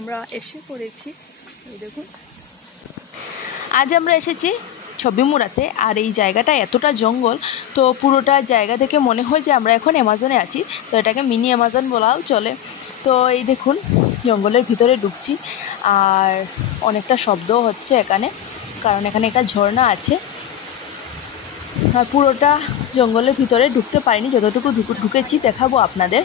আমরা এসে পড়েছি। এই দেখুন, আজ আমরা এসেছি ছবিমুড়াতে। আর এই জায়গাটা এতটা জঙ্গল, তো পুরোটা জায়গা থেকে মনে হয় যে আমরা এখন অ্যামাজনে আছি। তো এটাকে মিনি অ্যামাজন বলাও চলে। তো এই দেখুন, জঙ্গলের ভিতরে ঢুকছি আর অনেকটা শব্দও হচ্ছে এখানে, কারণ এখানে একটা ঝর্ণা আছে। আর পুরোটা জঙ্গলের ভিতরে ঢুকতে পারিনি, যতটুকু ঢুকেছি দেখাবো আপনাদের।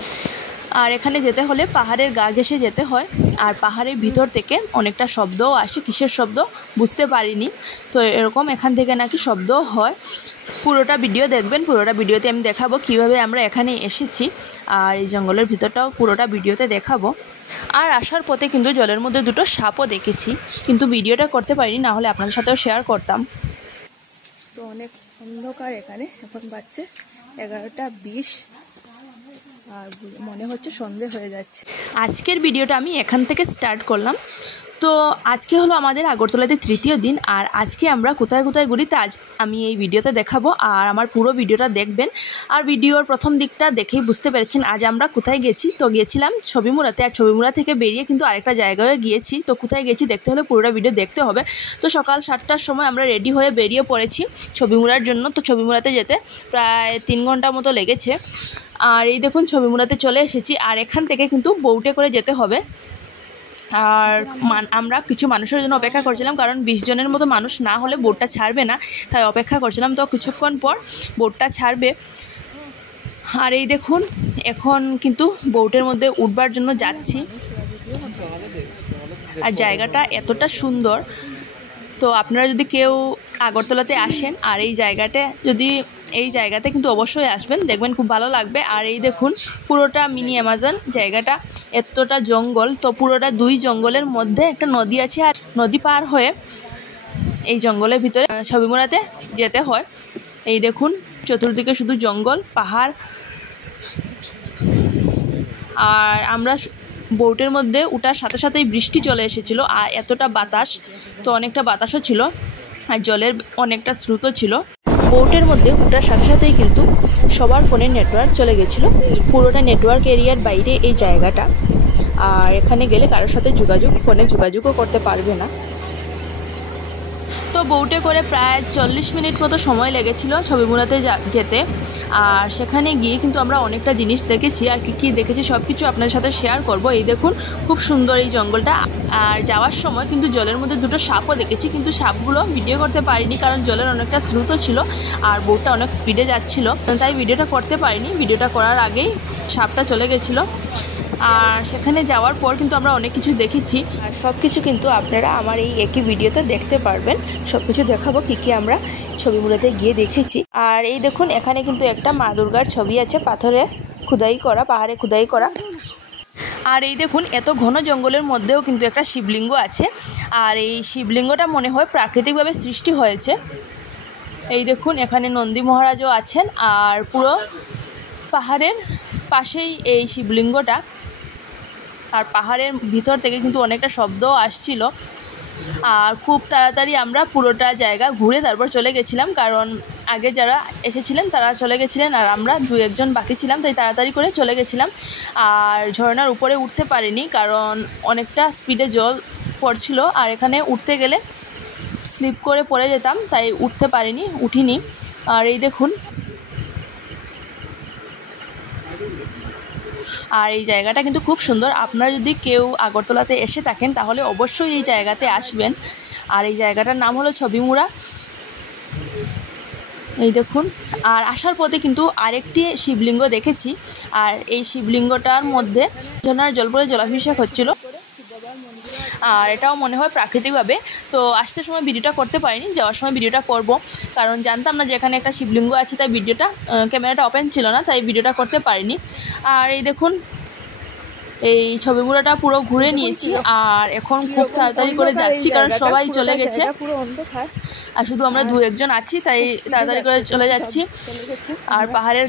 আর এখানে যেতে হলে পাহাড়ের গা ঘেঁষে যেতে হয়, আর পাহাড়ের ভিতর থেকে অনেকটা শব্দও আসে। কিসের শব্দ বুঝতে পারিনি, তো এরকম এখান থেকে নাকি শব্দও হয়। পুরোটা ভিডিও দেখবেন, পুরোটা ভিডিওতে আমি দেখাবো কিভাবে আমরা এখানে এসেছি, আর এই জঙ্গলের ভিতরটাও পুরোটা ভিডিওতে দেখাবো। আর আসার পথে কিন্তু জলের মধ্যে দুটো সাপও দেখেছি, কিন্তু ভিডিওটা করতে পারিনি, না হলে আপনাদের সাথেও শেয়ার করতাম। তো অনেক অন্ধকার এখানে, এখন বাজছে 11:20 আর মনে হচ্ছে সন্ধে হয়ে যাচ্ছে। আজকের ভিডিওটা আমি এখান থেকে স্টার্ট করলাম। তো আজকে হলো আমাদের আগরতলাতে তৃতীয় দিন, আর আজকে আমরা কোথায় কোথায় ঘুরি তা আজ আমি এই ভিডিওতে দেখাবো, আর আমার পুরো ভিডিওটা দেখবেন। আর ভিডিওর প্রথম দিকটা দেখেই বুঝতে পেরেছেন আজ আমরা কোথায় গেছি। তো গেছিলাম ছবিমুড়াতে, আর ছবিমুড়া থেকে বেরিয়ে কিন্তু আরেকটা জায়গায় গিয়েছি। তো কোথায় গেছি দেখতে হলে পুরোটা ভিডিও দেখতে হবে। তো সকাল 7টার সময় আমরা রেডি হয়ে বেরিয়ে পড়েছি ছবিমুড়ার জন্য। তো ছবিমুড়াতে যেতে প্রায় 3 ঘন্টার মতো লেগেছে। আর এই দেখুন, ছবিমুড়াতে চলে এসেছি, আর এখান থেকে কিন্তু বোটে করে যেতে হবে। আর আমরা কিছু মানুষের জন্য অপেক্ষা করছিলাম, কারণ 20 জনের মতো মানুষ না হলে বোটটা ছাড়বে না, তাই অপেক্ষা করছিলাম। তো কিছুক্ষণ পর বোটটা ছাড়বে। আর এই দেখুন, এখন কিন্তু বোটের মধ্যে উঠবার জন্য যাচ্ছি। আর জায়গাটা এতটা সুন্দর, তো আপনারা যদি কেউ আগরতলাতে আসেন আর এই জায়গাতে কিন্তু অবশ্যই আসবেন, দেখবেন খুব ভালো লাগবে। আর এই দেখুন, পুরোটা মিনি অ্যামাজন জায়গাটা, এতটা জঙ্গল। তো পুরোটা 2 জঙ্গলের মধ্যে একটা নদী আছে, আর নদী পার হয়ে এই জঙ্গলের ভিতরে ছবিমুড়াতে যেতে হয়। এই দেখুন, চতুর্দিকে শুধু জঙ্গল, পাহাড়। আর আমরা বোটের মধ্যে ওঠার সাথে সাথেই বৃষ্টি চলে এসেছিল, আর এতটা বাতাস, তো অনেকটা বাতাসও ছিল, আর জলের অনেকটা স্রোতও ছিল। বোটের মধ্যে ওঠার সাথে সাথেই কিন্তু সবার ফোনের নেটওয়ার্ক চলে গেছিলো। পুরোটা নেটওয়ার্ক এরিয়ার বাইরে এই জায়গাটা, আর এখানে গেলে কারোর সাথে ফোনে যোগাযোগও করতে পারবে না। তো বোটে করে প্রায় 40 মিনিট মতো সময় লেগেছিল ছবিমুড়াতে যেতে। আর সেখানে গিয়ে কিন্তু আমরা অনেকটা জিনিস দেখেছি, আর কী দেখেছি সব কিছু আপনাদের সাথে শেয়ার করব। এই দেখুন, খুব সুন্দর এই জঙ্গলটা। আর যাওয়ার সময় কিন্তু জলের মধ্যে দুটো সাপও দেখেছি, কিন্তু সাপগুলো ভিডিও করতে পারিনি, কারণ জলের অনেকটা স্রোতও ছিল আর বোটটা অনেক স্পিডে যাচ্ছিল, তাই ভিডিওটা করতে পারিনি। ভিডিওটা করার আগেই সাপটা চলে গেছিলো। আর সেখানে যাওয়ার পর কিন্তু আমরা অনেক কিছু দেখেছি, আর সব কিছু কিন্তু আপনারা আমার এই একই ভিডিওতে দেখতে পারবেন। সব কিছু দেখাবো কী আমরা ছবিমুড়াতে গিয়ে দেখেছি। আর এই দেখুন, এখানে কিন্তু একটা মা দুর্গার ছবি আছে, পাহাড়ে খোদাই করা। আর এই দেখুন, এত ঘন জঙ্গলের মধ্যেও কিন্তু একটা শিবলিঙ্গ আছে, আর এই শিবলিঙ্গটা মনে হয় প্রাকৃতিকভাবে সৃষ্টি হয়েছে। এই দেখুন, এখানে নন্দী মহারাজও আছেন, আর পুরো পাহাড়ের পাশেই এই শিবলিঙ্গটা। আর পাহাড়ের ভিতর থেকে কিন্তু অনেকটা শব্দও আসছিল। আর খুব তাড়াতাড়ি আমরা পুরোটা জায়গা ঘুরে তারপর চলে গেছিলাম, কারণ আগে যারা এসেছিলেন তারা চলে গেছিলেন, আর আমরা 2-1 জন বাকি ছিলাম, তাই তাড়াতাড়ি করে চলে গেছিলাম। আর ঝর্ণার উপরে উঠতে পারিনি, কারণ অনেকটা স্পিডে জল পড়ছিল, আর এখানে উঠতে গেলে স্লিপ করে পড়ে যেতাম, তাই উঠিনি। আর এই দেখুন, আর এই জায়গাটা কিন্তু খুব সুন্দর। আপনারা যদি কেউ আগরতলাতে এসে থাকেন তাহলে অবশ্যই এই জায়গাতে আসবেন। আর এই জায়গাটার নাম হলো ছবিমুড়া। এই দেখুন, আর আসার পথে কিন্তু আরেকটি শিবলিঙ্গ দেখেছি, আর এই শিবলিঙ্গটার মধ্যে ঝর্ণার জল পড়ে জলাভিষেক হচ্ছিল, আর এটাও মনে হয় প্রাকৃতিকভাবে। তো আসতে সময় ভিডিওটা করতে পারিনি, যাওয়ার সময় ভিডিওটা করব, কারণ জানতাম না যে এখানে একটা শিবলিঙ্গ আছে, তাই ক্যামেরাটা ওপেন ছিল না, তাই ভিডিওটা করতে পারিনি। আর এই দেখুন, এই ছবিমুড়াটা পুরো ঘুরে নিয়েছি, আর এখন খুব তাড়াতাড়ি করে যাচ্ছি, কারণ সবাই চলে গেছে, আর শুধু আমরা 2-1 জন আছি, তাই তাড়াতাড়ি করে চলে যাচ্ছি। আর পাহাড়ের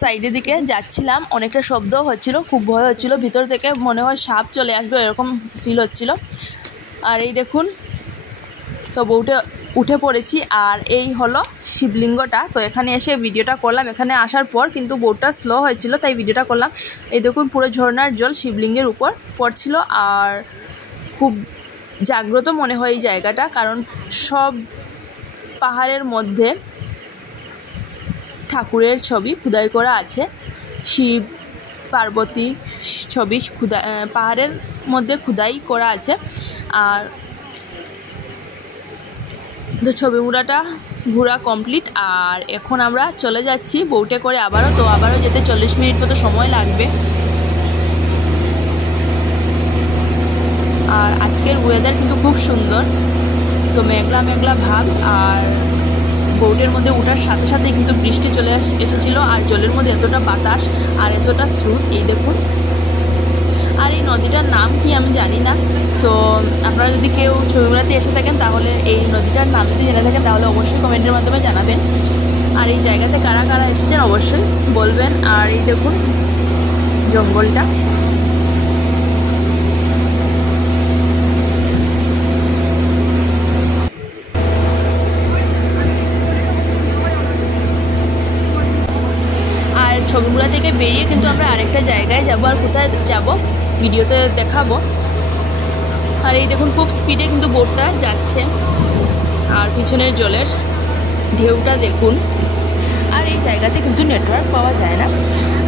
সাইডের দিকে যাচ্ছিলাম, অনেকটা শব্দ হচ্ছিল, খুব ভয় হচ্ছিল, ভিতর থেকে মনে হয় সাপ চলে আসবে এরকম ফিল হচ্ছিল। আর এই দেখুন, তো উঠে পড়েছি। আর এই হলো শিবলিঙ্গটা। তো এখানে এসে ভিডিওটা করলাম। এখানে আসার পর কিন্তু বোটটা স্লো হয়েছিল, তাই ভিডিওটা করলাম। এই দেখুন পুরো ঝর্ণার জল শিবলিঙ্গের উপর পড়ছিল। আর খুব জাগ্রত মনে হয় এই জায়গাটা, কারণ সব পাহাড়ের মধ্যে ঠাকুরের ছবি খোদাই করা আছে। শিব পার্বতী ছবি পাহাড়ের মধ্যে খোদাই করা আছে। আর তো ছবি ঘোরা কমপ্লিট। আর এখন আমরা চলে যাচ্ছি বোটে করে আবারও যেতে 40 মিনিট মতো সময় লাগবে। আর আজকের ওয়েদার কিন্তু খুব সুন্দর, তো মেঘলা মেঘলা ভাব। আর বোটের মধ্যে ওঠার সাথে সাথেই কিন্তু বৃষ্টি চলে এসেছিল। আর জলের মধ্যে এতটা বাতাস আর এতটা স্রোত, এই দেখুন। আর এই নদীটার নাম কি আমি জানি না, তো আপনারা যদি কেউ ছবিগুলোতে এসে থাকেন তাহলে এই নদীটার নাম যদি জেনে থাকেন তাহলে অবশ্যই কমেন্টের মাধ্যমে জানাবেন। আর এই জায়গাতে কারা কারা এসেছেন অবশ্যই বলবেন। আর এই দেখুন জঙ্গলটা। আর ছবিগুলো থেকে বেরিয়ে কিন্তু আমরা আরেকটা জায়গায় যাব। আর কোথায় যাব ভিডিওতে দেখাবো। আর এই দেখুন খুব স্পিডে কিন্তু বোটটা যাচ্ছে। আর পিছনের জলের ঢেউটা দেখুন। আর এই জায়গাতে কিন্তু নেটওয়ার্ক পাওয়া যায় না,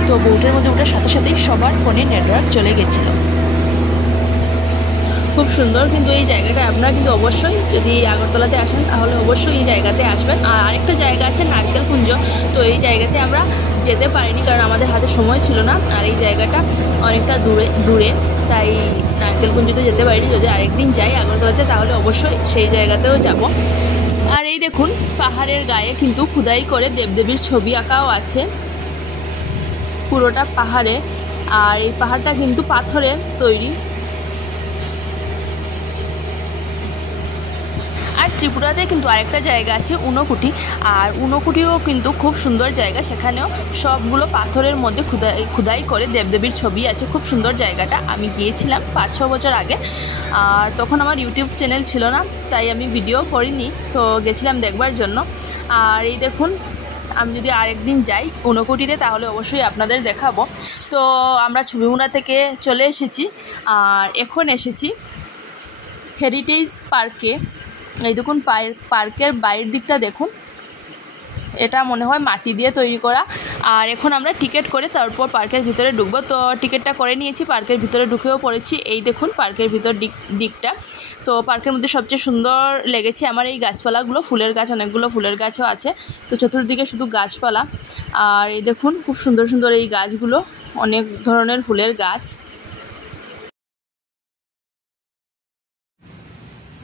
তো বোটের মধ্যে ওঠার সাথে সাথেই সবার ফোনে নেটওয়ার্ক চলে গেছিল। খুব সুন্দর কিন্তু এই জায়গাটা। আপনারা কিন্তু অবশ্যই যদি আগরতলাতে আসেন তাহলে অবশ্যই এই জায়গাতে আসবেন। আর আরেকটা জায়গা আছে নারকেল কুঞ্জ, তো এই জায়গাতে আমরা যেতে পারিনি কারণ আমাদের হাতে সময় ছিল না। আর এই জায়গাটা অনেকটা দূরে, তাই নারকেল কুঞ্জতে যেতে পারিনি। যদি আরেকদিন যাই আগরতলাতে তাহলে অবশ্যই সেই জায়গাতেও যাব। আর এই দেখুন পাহাড়ের গায়ে কিন্তু খোদাই করে দেবদেবীর ছবি আঁকাও আছে পুরোটা পাহাড়ে। আর এই পাহাড়টা কিন্তু পাথরের তৈরি। আর ত্রিপুরাতে কিন্তু আরেকটা জায়গা আছে ঊনকোটি। আর ঊনকোটিও কিন্তু খুব সুন্দর জায়গা, সেখানেও সবগুলো পাথরের মধ্যে খোদাই করে দেবদেবীর ছবি আছে। খুব সুন্দর জায়গাটা। আমি গিয়েছিলাম 5-6 বছর আগে, আর তখন আমার ইউটিউব চ্যানেল ছিল না, তাই আমি ভিডিও করিনি, তো গেছিলাম দেখবার জন্য। আর এই দেখুন আমি যদি আরেকদিন যাই ঊনকোটিতে তাহলে অবশ্যই আপনাদের দেখাবো। তো আমরা ছবিমুড়া থেকে চলে এসেছি আর এখন এসেছি হেরিটেজ পার্কে। এই দেখুন পার্কের বাইরের দিকটা দেখুন, এটা মনে হয় মাটি দিয়ে তৈরি করা। আর এখন আমরা টিকিট করে তারপর পার্কের ভিতরে ঢুকবো। তো টিকিটটা করে নিয়েছি, পার্কের ভিতরে ঢুকেও পড়েছি। এই দেখুন পার্কের ভিতর দিকটা। তো পার্কের মধ্যে সবচেয়ে সুন্দর লেগেছে আমার এই গাছপালাগুলো, ফুলের গাছ, অনেকগুলো ফুলের গাছও আছে। তো চতুর্দিকে শুধু গাছপালা। আর এই দেখুন খুব সুন্দর সুন্দর এই গাছগুলো, অনেক ধরনের ফুলের গাছ।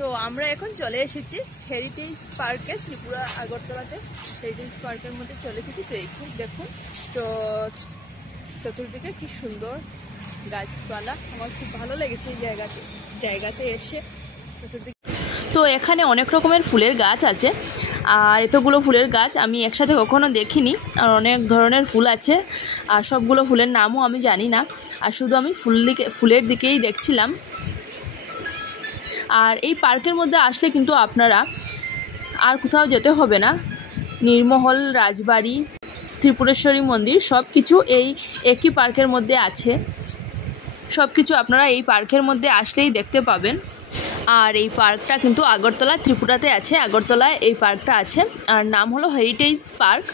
তো আমরা এখন চলে এসেছি হেরিটেজ পার্কে, ত্রিপুরা আগরতলাতে হেরিটেজ পার্কের মধ্যে চলে এসেছি। তো দেখুন তো চতুর্দিকে কি সুন্দর গাছপালা, আমার খুব ভালো লেগেছে এই জায়গাতে এসে চতুর্দিকে। তো এখানে অনেক রকমের ফুলের গাছ আছে। আর এতগুলো ফুলের গাছ আমি একসাথে কখনো দেখিনি। আর অনেক ধরনের ফুল আছে, আর সবগুলো ফুলের নামও আমি জানি না। আর শুধু আমি ফুলের দিকেই দেখছিলাম। আর এই পার্কের মধ্যে আসলে কিন্তু আপনারা আর কোথাও যেতে হবে না। নীরমহল, রাজবাড়ি, ত্রিপুরেশ্বরী মন্দির সব কিছু এই একই পার্কের মধ্যে আছে। সব কিছু আপনারা এই পার্কের মধ্যে আসলেই দেখতে পাবেন। আর এই পার্কটা কিন্তু আগরতলা, ত্রিপুরাতে আছে। আগরতলায় এই পার্কটা আছে, আর নাম হলো হেরিটেজ পার্ক।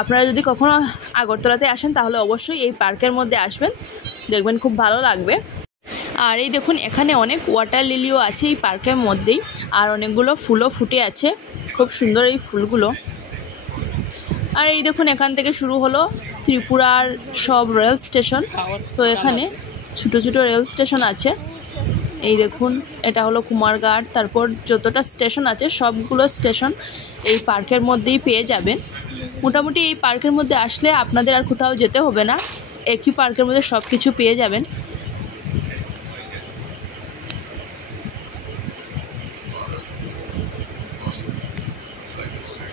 আপনারা যদি কখনো আগরতলাতে আসেন তাহলে অবশ্যই এই পার্কের মধ্যে আসবেন, দেখবেন খুব ভালো লাগবে। আর এই দেখুন এখানে অনেক ওয়াটার লিলিও আছে এই পার্কের মধ্যেই। আর অনেকগুলো ফুলও ফুটে আছে, খুব সুন্দর এই ফুলগুলো। আর এই দেখুন এখান থেকে শুরু হলো ত্রিপুরার সব রেল স্টেশন। তো এখানে ছোটো ছোটো রেল স্টেশন আছে। এই দেখুন এটা হলো কুমারঘাট। তারপর যতটা স্টেশন আছে সবগুলো স্টেশন এই পার্কের মধ্যেই পেয়ে যাবেন। মোটামুটি এই পার্কের মধ্যে আসলে আপনাদের আর কোথাও যেতে হবে না, একই পার্কের মধ্যে সব কিছু পেয়ে যাবেন।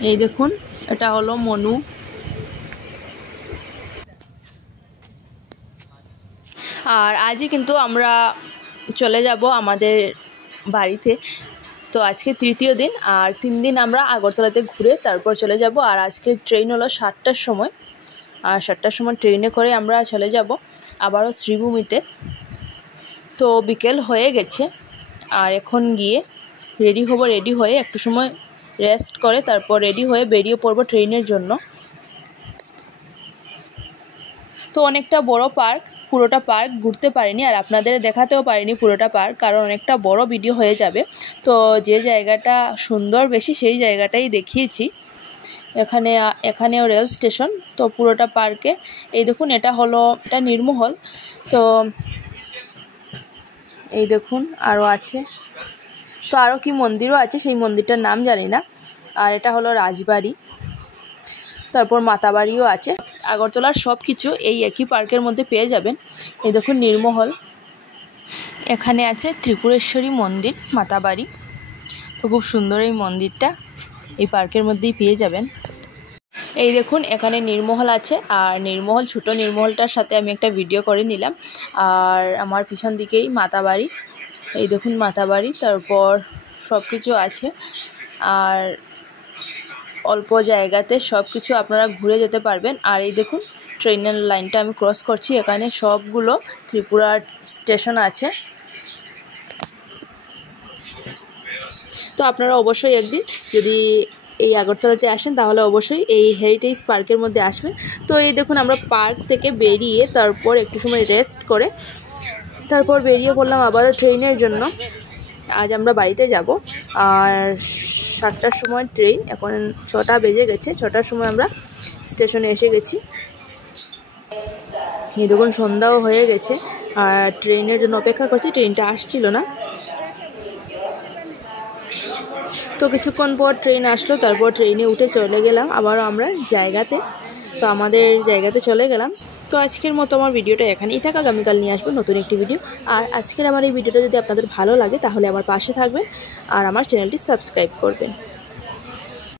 এই দেখুন এটা হলো মনু। আর আজই কিন্তু আমরা চলে যাব আমাদের বাড়িতে। তো আজকে তৃতীয় দিন, আর 3 দিন আমরা আগরতলাতে ঘুরে তারপর চলে যাব। আর আজকে ট্রেন হলো 7টার সময়, আর 7টার সময় ট্রেনে করে আমরা চলে যাব আবারও শ্রীভূমিতে। তো বিকেল হয়ে গেছে, আর এখন গিয়ে রেডি হব। রেডি হয়ে একটু সময় রেস্ট করে তারপর রেডি হয়ে বেরিয়ে পড়ব ট্রেনের জন্য। তো অনেকটা বড় পার্ক, পুরোটা পার্ক ঘুরতে পারিনি আর আপনাদের দেখাতেও পারিনি পুরোটা পার্ক, কারণ অনেকটা বড় ভিডিও হয়ে যাবে। তো যে জায়গাটা সুন্দর বেশি সেই জায়গাটাই দেখিয়েছি। এখানেও রেল স্টেশন। তো পুরোটা পার্কে এই দেখুন, এটা নীরমহল। তো এই দেখুন আরও আছে, তো আরও কি মন্দিরও আছে, সেই মন্দিরটার নাম জানি না। আর এটা হলো রাজবাড়ি, তারপর মাতাবাড়িও আছে। আগরতলার সব কিছু এই একই পার্কের মধ্যে পেয়ে যাবেন। এই দেখুন নীরমহল, এখানে আছে ত্রিপুরেশ্বরী মন্দির, মাতাবাড়ি। তো খুব সুন্দর এই মন্দিরটা এই পার্কের মধ্যেই পেয়ে যাবেন। এই দেখুন এখানে নীরমহল আছে, আর নীরমহল, ছোটো নীরমহলটার সাথে আমি একটা ভিডিও করে নিলাম। আর আমার পিছন দিকেই মাতাবাড়ি, এই দেখুন মাতাবাড়ি, তারপর সব কিছু আছে। আর অল্প জায়গাতে সব কিছু আপনারা ঘুরে যেতে পারবেন। আর এই দেখুন ট্রেনের লাইনটা আমি ক্রস করছি, এখানে সবগুলো ত্রিপুরার স্টেশন আছে। তো আপনারা অবশ্যই একদিন যদি এই আগরতলাতে আসেন তাহলে অবশ্যই এই হেরিটেজ পার্কের মধ্যে আসবেন। তো এই দেখুন আমরা পার্ক থেকে বেরিয়ে তারপর একটু সময় রেস্ট করে তারপর বেরিয়ে পড়লাম আবারও ট্রেনের জন্য। আজ আমরা বাড়িতে যাব, আর 7টার সময় ট্রেন, এখন 6টা বেজে গেছে। 6টার সময় আমরা স্টেশনে এসে গেছি। এই দেখুন সন্ধ্যাও হয়ে গেছে, আর ট্রেনের জন্য অপেক্ষা করছি, ট্রেনটা আসছিল না। তো কিছুক্ষণ পর ট্রেন আসলো, তারপর ট্রেনে উঠে চলে গেলাম আবারও আমরা জায়গাতে। তো আমাদের জায়গাতে চলে গেলাম। তো আজকের মতো আমার ভিডিওটা এখানেই থাক, আগামীকাল নিয়ে আসবো নতুন একটি ভিডিও। আর আজকের আমার এই ভিডিওটা যদি আপনাদের ভালো লাগে তাহলে আমার পাশে থাকবেন আর আমার চ্যানেলটি সাবস্ক্রাইব করবেন।